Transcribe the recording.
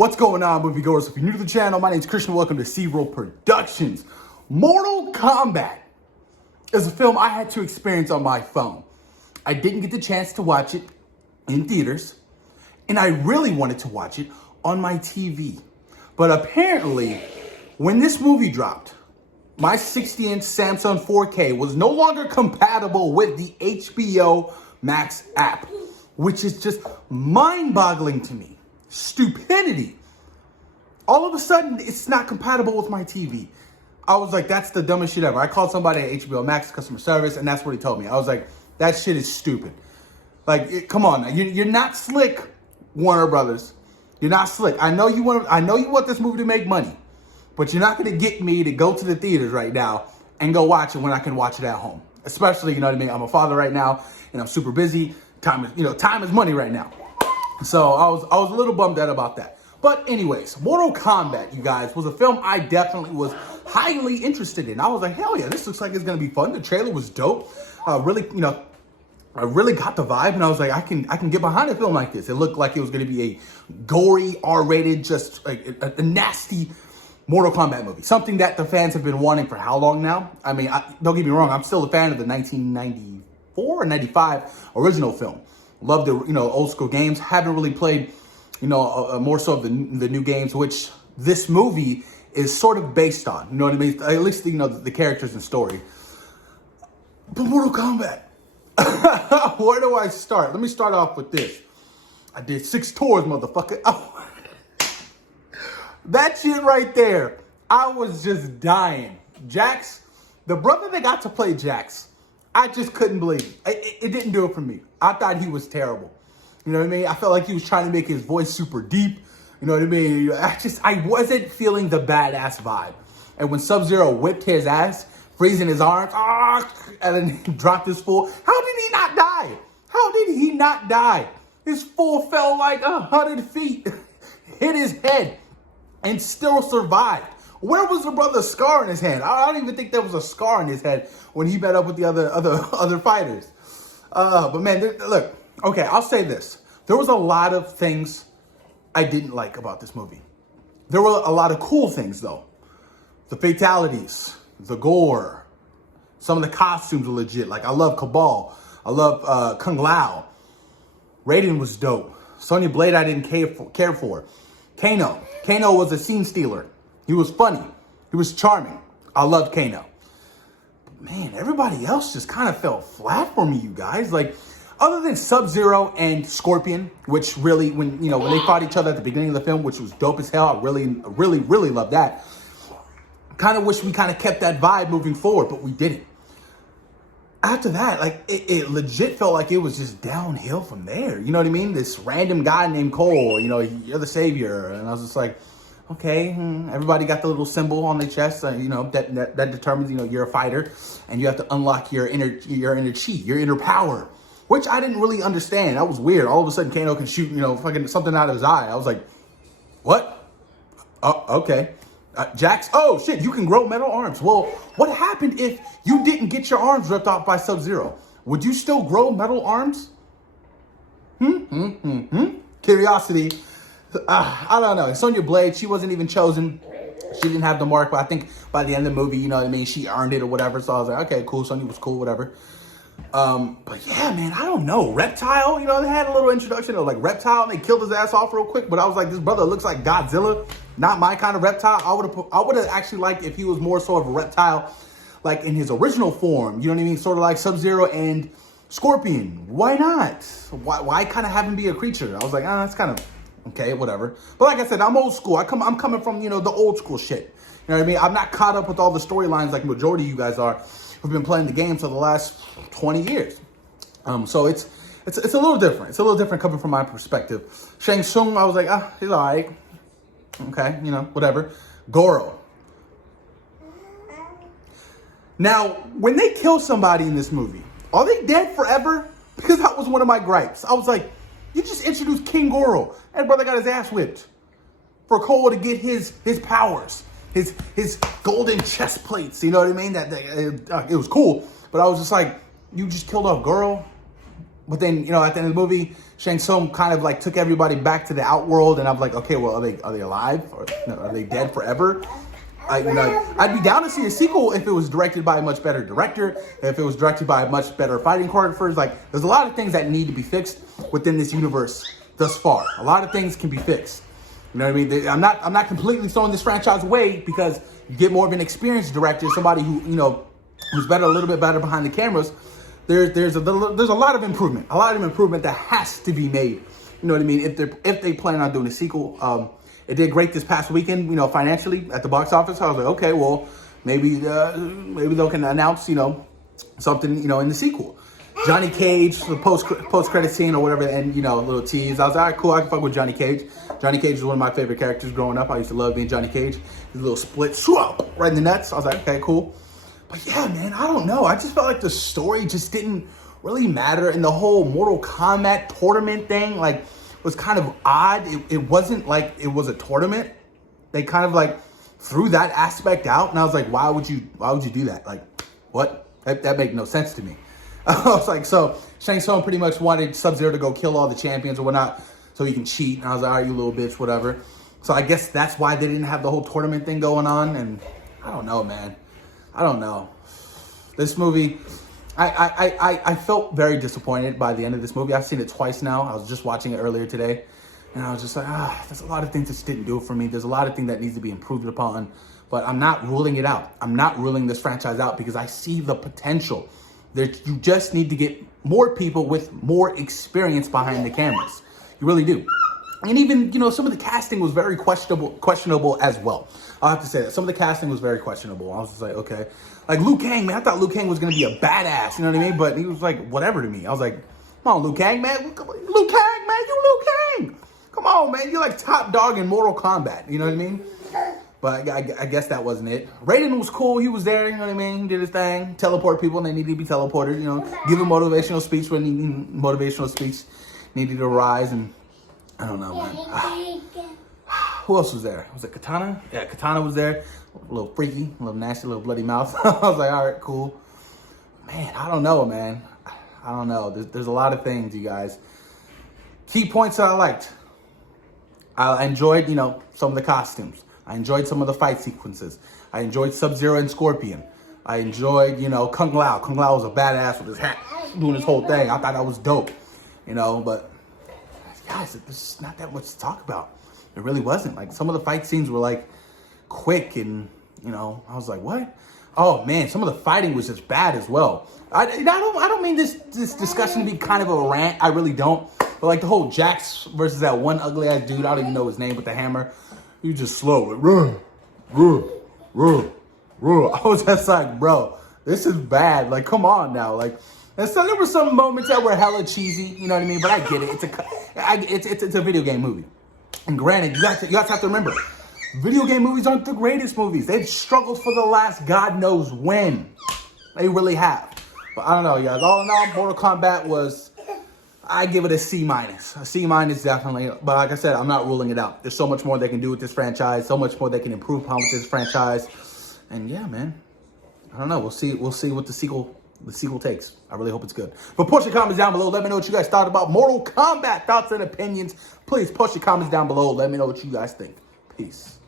What's going on, moviegoers? If you're new to the channel, my name is Christian. Welcome to C-Roll Productions. Mortal Kombat is a film I had to experience on my phone. I didn't get the chance to watch it in theaters, and I really wanted to watch it on my TV. But apparently, when this movie dropped, my 60-inch Samsung 4K was no longer compatible with the HBO Max app, which is just mind-boggling to me. Stupidity. All of a sudden, it's not compatible with my TV. I was like, that's the dumbest shit ever. I called somebody at HBO Max customer service, and that's what he told me. I was like, that shit is stupid. Like, come on, you're not slick, Warner Brothers. You're not slick. I know you want this movie to make money, but you're not going to get me to go to the theaters right now and go watch it when I can watch it at home. Especially, you know what I mean? I'm a father right now, and I'm super busy. Time is money right now. So I was a little bummed out about that. But anyways, Mortal Kombat, you guys, was a film I definitely was highly interested in. I was like, hell yeah, this looks like it's gonna be fun. The trailer was dope. I really got the vibe, and I was like, I can get behind a film like this. It looked like it was gonna be a gory, R-rated, just a nasty Mortal Kombat movie. Something that the fans have been wanting for how long now? I mean, don't get me wrong, I'm still a fan of the 1994 or 95 original film. Love the old school games. Haven't really played more so of the new games, which this movie is sort of based on. You know what I mean? At least the characters and story. But Mortal Kombat. Where do I start? Let me start off with this. I did 6 tours, motherfucker. Oh. That shit right there. I was just dying. Jax, the brother that got to play Jax, I just couldn't believe it. It didn't do it for me. I thought he was terrible. You know what I mean? I felt like he was trying to make his voice super deep. You know what I mean? I wasn't feeling the badass vibe. And when Sub-Zero whipped his ass, freezing his arms, and then he dropped his fool. How did he not die? How did he not die? His fool fell like 100 feet, hit his head, and still survived. Where was the brother's scar in his hand? I don't even think there was a scar in his head when he met up with the other fighters. But man, look, okay, I'll say this. There was a lot of things I didn't like about this movie. There were a lot of cool things, though. The fatalities, the gore, some of the costumes are legit. Like, I love Cabal. I love Kung Lao. Raiden was dope. Sonya Blade I didn't care for. Kano was a scene stealer. He was funny. He was charming. I loved Kano. But man, everybody else just kind of fell flat for me, you guys. Like, other than Sub-Zero and Scorpion, which really, when they fought each other at the beginning of the film, which was dope as hell, I really loved that. Kind of wish we kind of kept that vibe moving forward, but we didn't. After that, like, it legit felt like it was just downhill from there. You know what I mean? This random guy named Cole, you're the savior. And I was just like, okay, everybody got the little symbol on their chest, that determines, you're a fighter, and you have to unlock your inner chi, your inner power, which I didn't really understand. That was weird. All of a sudden, Kano can shoot, fucking something out of his eye. I was like, what? Oh, okay. Jax, oh shit, you can grow metal arms. Well, what happened if you didn't get your arms ripped off by Sub-Zero? Would you still grow metal arms? Curiosity. I don't know. Sonya Blade, she wasn't even chosen. She didn't have the mark, but I think by the end of the movie, you know what I mean, she earned it or whatever. So I was like, okay, cool. Sonya was cool, whatever. But yeah, man, I don't know. Reptile, they had a little introduction of like Reptile, and they killed his ass off real quick. But I was like, this brother looks like Godzilla. Not my kind of reptile. I would have actually liked if he was more sort of a reptile, like in his original form. You know what I mean? Sort of like Sub-Zero and Scorpion. Why not? Why kind of have him be a creature? I was like, that's kind of okay, whatever. But like I said, I'm old school. I'm coming from the old school shit. You know what I mean? I'm not caught up with all the storylines like majority of you guys are, who've been playing the game for the last 20 years. So it's a little different. It's a little different coming from my perspective. Shang Tsung, I was like, he's all right. Okay, whatever. Goro. Now, when they kill somebody in this movie, are they dead forever? Because that was one of my gripes. I was like, you just introduced King Goro. That brother got his ass whipped for Cole to get his powers, his golden chest plates. You know what I mean? It was cool. But I was just like, you just killed off Goro? But then, you know, at the end of the movie, Shang Tsung kind of like took everybody back to the outworld, and I'm like, okay, well, are they alive, or are they dead forever? You know, I'd be down to see a sequel if it was directed by a much better director, if it was directed by a much better fighting choreographers. Like, there's a lot of things that need to be fixed within this universe thus far. A lot of things can be fixed. You know what I mean? I'm not completely throwing this franchise away because you get more of an experienced director, somebody who, you know, who's a little bit better behind the cameras. There's a lot of improvement, that has to be made. You know what I mean? If they plan on doing a sequel. It did great this past weekend, you know, financially at the box office. I was like, okay, well, maybe they can announce, you know, something, you know, in the sequel. Johnny Cage, the post credit scene or whatever, and, you know, a little tease. I was like, all right, cool, I can fuck with Johnny Cage. Johnny Cage is one of my favorite characters growing up. I used to love being Johnny Cage. His little split, swap, right in the nuts. I was like, okay, cool. But yeah, man, I don't know. I just felt like the story just didn't really matter, and the whole Mortal Kombat tournament thing, like, was kind of odd. It wasn't like it was a tournament. They kind of like threw that aspect out, and I was like, why would you do that? Like, what? That made no sense to me. I was like, so Shang Tsung pretty much wanted Sub-Zero to go kill all the champions or whatnot so he can cheat. And I was like, all right, you little bitch, whatever. So I guess that's why they didn't have the whole tournament thing going on. And I don't know, man. I don't know. This movie, I felt very disappointed by the end of this movie. I've seen it twice now. I was just watching it earlier today. And I was just like, there's a lot of things that just didn't do it for me. There's a lot of things that needs to be improved upon. But I'm not ruling it out. I'm not ruling this franchise out because I see the potential. You just need to get more people with more experience behind the cameras. You really do. And even, you know, some of the casting was very questionable as well. I'll have to say that. Some of the casting was very questionable. I was just like, okay. Like Liu Kang, man, I thought Liu Kang was going to be a badass, you know what I mean? But he was like, whatever to me. I was like, come on, Liu Kang, man. Liu Kang, man, you Liu Kang. Come on, man. You're like top dog in Mortal Kombat, you know what I mean? But I guess that wasn't it. Raiden was cool. He was there, you know what I mean? He did his thing. Teleport people when they needed to be teleported, you know. Give a motivational speech when motivational speech needed to rise. And I don't know, man. Who else was there? Was it Katana? Yeah, Katana was there. A little freaky, a little nasty, a little bloody mouth. I was like, all right, cool. Man, I don't know, man. I don't know. There's a lot of things, you guys. Key points that I liked. I enjoyed, you know, some of the costumes. I enjoyed some of the fight sequences. I enjoyed Sub-Zero and Scorpion. I enjoyed, you know, Kung Lao. Kung Lao was a badass with his hat, doing his whole thing. I thought that was dope, you know, but guys, there's not that much to talk about. It really wasn't. Like, some of the fight scenes were, like, quick and, you know, I was like, what? Oh, man, some of the fighting was just bad as well. I don't mean this discussion to be kind of a rant. I really don't. But, like, the whole Jax versus that one ugly-ass dude, I don't even know his name, with the hammer. You just slow it. I was just like, bro, this is bad. Like, come on now. Like, and so there were some moments that were hella cheesy, you know what I mean? But I get it. It's a video game movie. And granted, you guys have to remember, video game movies aren't the greatest movies. They've struggled for the last God knows when. They really have. But I don't know, guys. All in all, Mortal Kombat was, I give it a C-. A C- definitely. But like I said, I'm not ruling it out. There's so much more they can do with this franchise. So much more they can improve upon with this franchise. And yeah, man. I don't know. We'll see what the sequel takes. I really hope it's good. But post your comments down below. Let me know what you guys thought about Mortal Kombat. Thoughts and opinions. Please post your comments down below. Let me know what you guys think. Peace.